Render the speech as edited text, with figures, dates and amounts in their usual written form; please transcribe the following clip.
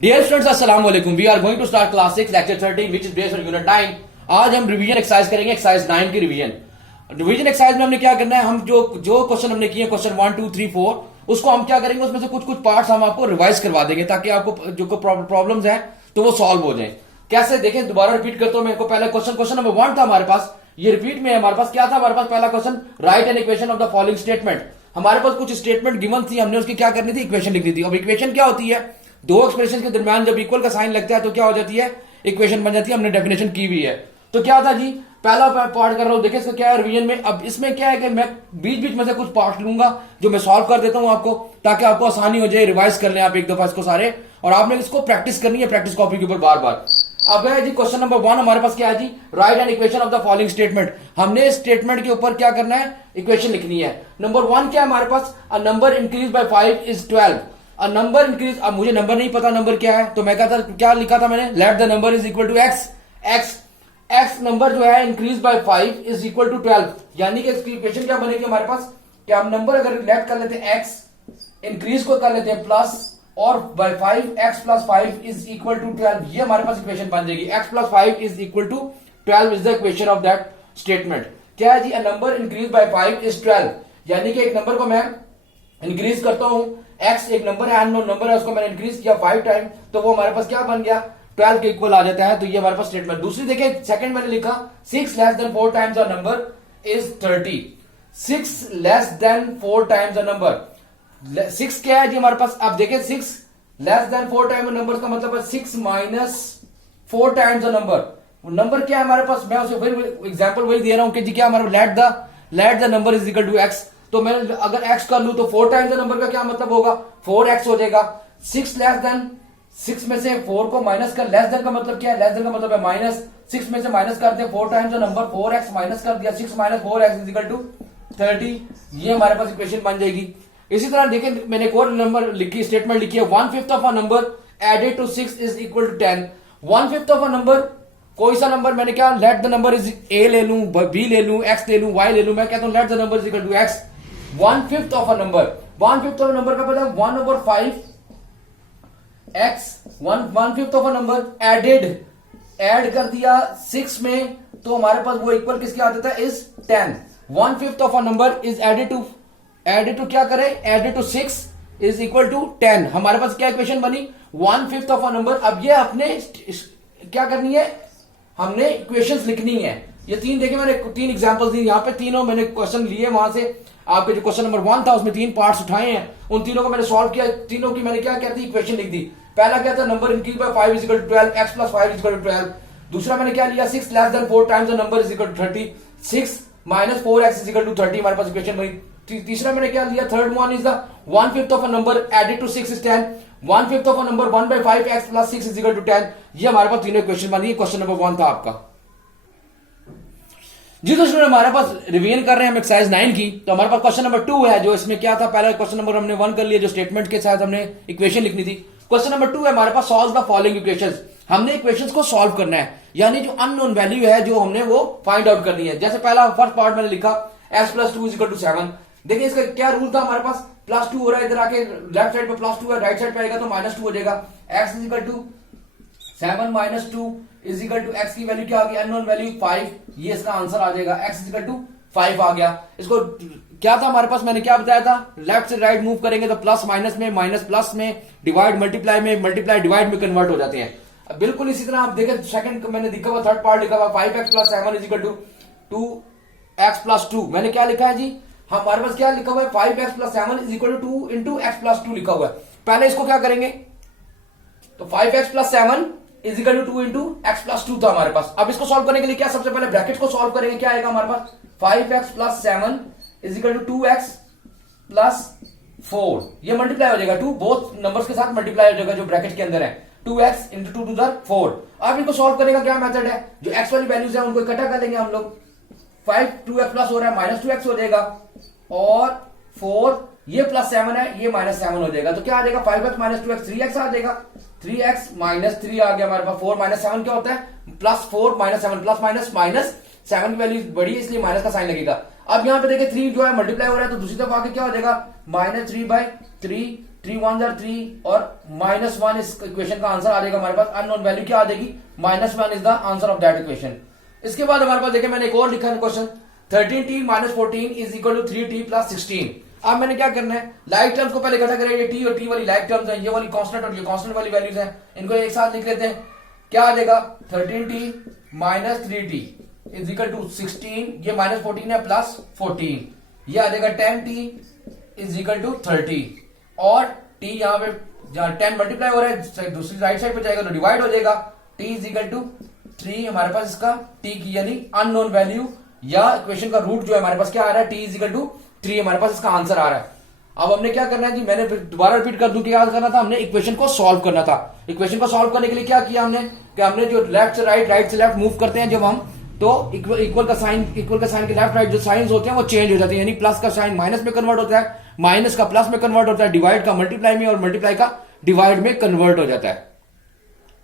Dear students अस्सलाम वालेकुम। We are going to start class 6 lecture 13 which is based on unit 9। आज हम revision exercise करेंगे, exercise 9 की रिवीजन। रिवीजन एक्सरसाइज में हमने क्या करना है, हम जो क्वेश्चन हमने किए क्वेश्चन 1 2 3 4 उसको हम क्या करेंगे, उसमें से कुछ पार्ट्स हम आपको रिवाइज करवा देंगे ताकि आपको जो प्रॉब्लम्स हैं तो वो सॉल्व हो जाए। कैसे देखें, दोबारा रिपीट करता हूं। मेरे को पहले क्वेश्चन नंबर 1 था हमारे पास, ये रिपीट में है हमारे पास। क्या था हमारे पास पहला question, right an equation of the following statement. हमारे पास कुछ स्टेटमेंट गिवन थी, हमने उसकी क्या करनी थी, इक्वेशन लिखनी थी। अब इक्वेशन क्या होती है, दो एक्सप्रेशन के दरमियान जब इक्वल का साइन लगता है तो क्या हो जाती है, इक्वेशन बन जाती है। हमने डेफिनेशन की हुई है। तो क्या था जी, पहला पार्ट कर रहा हूं, देखिए इसका क्या है रिवीजन में। अब इसमें क्या है कि मैं बीच बीच में से कुछ पार्ट लूंगा जो मैं सॉल्व कर देता हूं आपको, ताकि आपको आसानी हो जाए। रिवाइज कर लें आप एक दफा इसको सारे, और आपने इसको प्रैक्टिस करनी है प्रैक्टिस कॉपी के ऊपर बार बार। अब है जी क्वेश्चन नंबर 1 हमारे पास क्या है जी, write an equation of the following statement. हमने इस स्टेटमेंट के ऊपर क्या करना है, इक्वेशन लिखनी है। नंबर 1 क्या है हमारे पास, a number increase by 5 is 12। A number increase, अब मुझे नंबर नहीं पता नंबर क्या है, तो मैं कहता क्या लिखा था मैंने, let the number is equal to X. X number जो है increase by 5 is equal to 12, यानी कि इसकी इक्वेशन क्या बनेगी हमारे पास, कि हम नंबर अगर लेट कर लेते हैं एक्स, इंक्रीज को कर लेते हैं प्लस, और by 5 x plus 5 is equal to 12, ये हमारे पास इक्वेशन बन जाएगी। X plus 5 is equal to 12 is the equation of that statement. क्या है जी, a number increase by 5 is 12, यानी कि एक नंबर को मैं इंक्रीज करता हूं, एक्स एक नंबर है, अननोन नंबर है, उसको मैंने इंक्रीज किया 5 टाइम, तो वो हमारे पास क्या बन गया, 12 के इक्वल आ जाता है। तो ये हमारे पास स्टेटमेंट। दूसरी देखिए, सेकंड मैंने लिखा 6 less than 4 times a number is 30। 6 less than 4 times a number, 6 क्या है जी हमारे पास, आप देखिए 6 लेस देन 4 टाइम्स नंबर का मतलब है 6 minus 4 times a number. Number क्या है हमारे पास, मैं उसे फिर एग्जांपल वही दे रहा हूं कि जी क्या हमारा let the number is equal to X. तो मैं अगर x कर लूं तो 4 टाइम्स द नंबर का क्या मतलब होगा, 4x हो जाएगा। 6 लेस देन, 6 में से 4 को माइनस कर, लेस देन का मतलब क्या है, लेस देन का मतलब है माइनस। 6 में से माइनस कर दिया 4 times the number, 4x minus कर दिया, 6 minus 4x is equal to 30। ये हमारे पास इक्वेशन बन जाएगी। इसी तरह देखिए मैंने एक और नंबर लिखी, स्टेटमेंट लिखी है, 1/5 of a number added to 6 is equal to 10। 1/5 of a number, कोई सा नंबर मैंने क्या, let the number is A ले लूं, बी ले लूं, एक्स ले लूं, वाई ले लूं, मैं कहता हूं let the number is equal to X. 1/5 of a number, 1/5 of number का पता है 1/5 X. 1/5 of a number added, add कर दिया 6 में, तो हमारे पास वो इक्वल किसके आ जाता है, is 10। 1/5 of a number is added to क्या करें, added to 6 is equal to 10। हमारे पास क्या इक्वेशन बनी, 1/5 ऑफ अ नंबर। अब ये अपने क्या करनी है, हमने इक्वेशंस लिखनी है। ये तीन देखिए मैंने 3 एग्जांपल्स दी, यहां पे तीनों मैंने क्वेश्चन लिए वहां से, आपके जो क्वेश्चन नंबर 1 था उसमें 3 पार्ट्स उठाए हैं, उन तीनों को मैंने सॉल्व किया। तीनों की मैंने क्या कहती इक्वेशन लिख दी। पहला क्या था, number increase by 5 is equal to 12, x plus 5 is equal to 12। दूसरा मैंने क्या लिया, 6 less than 4 times the number is equal to 30, 6 minus 4x is equal to 30, हमारे पास इक्वेशन बनी। तीसरा मैंने क्या लिया, third one is the 1/5 of a number added to 6 is 10, 1/5 of a number 1/5 x plus 6 is equal to 10। ये हमारे पास तीनों इक्वेशन बनी। क्वेश्चन नंबर 1 था आपका। जिस स्टूडेंट हमारे पास रिवीजन कर रहे हैं हम एक्सरसाइज 9 की, तो हमारे पास क्वेश्चन नंबर 2 है, जो इसमें क्या था, पहला क्वेश्चन नंबर हमने 1 कर लिया जो स्टेटमेंट के साथ हमने इक्वेशन लिखनी थी। क्वेश्चन नंबर 2 है हमारे पास, सॉल्व द फॉलोइंग इक्वेशंस। हमने इक्वेशंस को सॉल्व करना है, यानी जो अननोन वैल्यू है जो हमने वो फाइंड आउट करनी है। जैसे पहला फर्स्ट पार्ट मैंने लिखा x plus 2 is equal to 7। देखिए इसका क्या रूल था हमारे पास, +2 हो रहा है, इधर आके लेफ्ट साइड पे +2 है, राइट साइड पे आएगा तो -2 हो जाएगा। x is equal to 7 minus 2 is equal to x की वैल्यू क्या आ गई, अननोन वैल्यू 5, ये इसका आंसर आ जाएगा। x इज इक्वल टू 5 आ गया। इसको क्या था हमारे पास, मैंने क्या बताया था, लेफ्ट से राइट मूव करेंगे तो प्लस माइनस में, माइनस प्लस में, डिवाइड मल्टीप्लाई में, मल्टीप्लाई डिवाइड में कन्वर्ट हो जाते हैं। बिल्कुल इसी तरह आप देखें सेकंड मैंने लिखा हुआ, थर्ड पार्ट लिखा हुआ 5x plus 7 is equal to 2x plus 2। मैंने क्या लिखा है जी, हमारे पास क्या लिखा हुआ है, 5x plus 7 is equal to 2 into x plus 2 लिखा हुआ है। पहले इसको क्या करेंगे, तो 5x plus 7 is equal to 2 into x plus 2 था हमारे पास। अब इसको सॉल्व करने के लिए क्या, सबसे पहले ब्रैकेट को सॉल्व करेंगे, क्या आएगा हमारे पास, 5x plus 7 is equal to 2x plus 4, ये मल्टीप्लाई हो जाएगा, 2 बोथ नंबर्स के साथ मल्टीप्लाई हो जाएगा जो ब्रैकेट के अंदर है, 2x इंटू 2 टू द 4। अब इनको सॉल्व करने का क्या मेथड है, जो x वाली वैल्यूज है उनको इकट्ठा कर लेंगे हम लोग। 5 2x प्लस हो रहा है, माइनस 2x हो जाएगा, और 4 ये प्लस 7 है, ये माइनस 7 हो जाएगा। तो क्या आ जाएगा, 5x माइनस 2x 3x आ जाएगा, 3x माइनस 3 आ गया हमारे पास। 4 माइनस 7 क्या होता है, plus 4 minus 7, plus minus minus 7 की वैल्यू बड़ी है इसलिए माइनस का साइन लगेगा। अब यहाँ पे देखिए 3 जो है मल्टीप्लाई हो रहा है, तो दूसरी तरफ आके क्या हो जाएगा, -3/3 3 1 जार 3 और -1 इस इक्वेशन का आंसर आ जाएगा हमारे पास। अननोन वैल्यू क्या आ जाएगी, -1 is the answer of that equation. इसके बाद हमारे पास देखिए मैंने एक और लिखा है question, 13t - 14 is equal to 3t + 16। अब मैंने क्या करना है, लाइक टर्म्स को पहले इकट्ठा करें, ये टी और टी वाली लाइक टर्म्स हैं, ये वाली कांस्टेंट और ये कांस्टेंट वाली वैल्यूज हैं, इनको एक साथ लिख लेते हैं। क्या आ जाएगा, 13t - 3t is equal to 16, ये -14 है प्लस 14, ये आ जाएगा 10t इज इक्वल टू 30 और t यहाँ पे जहां 10 मल्टीप्लाई हो रहा है दूसरी राइट साइड पे जाएगा तो डिवाइड हो जाएगा, t इज इक्वल टू 3 हमारे पास इसका t की यानी अननोन वैल्यू या इक्वेशन का रूट जो है हमारे पास क्या आ रहा है, t इज इक्वल टू 3 हमारे पास इसका आंसर आ रहा है। अब हमने क्या करना है जी, मैंने दोबारा रिपीट कर दूं, क्या करना था, हमने इक्वेशन को सॉल्व करना था। इक्वेशन को सॉल्व करने के लिए क्या किया हमने, कि हमने जो लेफ्ट से राइट, राइट से लेफ्ट मूव करते हैं जब हम, तो इक्वल का साइन के लेफ्ट राइट जो साइंस होते हैं वो चेंज हो जाते हैं, यानी प्लस का साइन माइनस में कन्वर्ट होता है, माइनस का प्लस में कन्वर्ट होता है, डिवाइड का मल्टीप्लाई में और मल्टीप्लाई का डिवाइड में कन्वर्ट हो जाता है।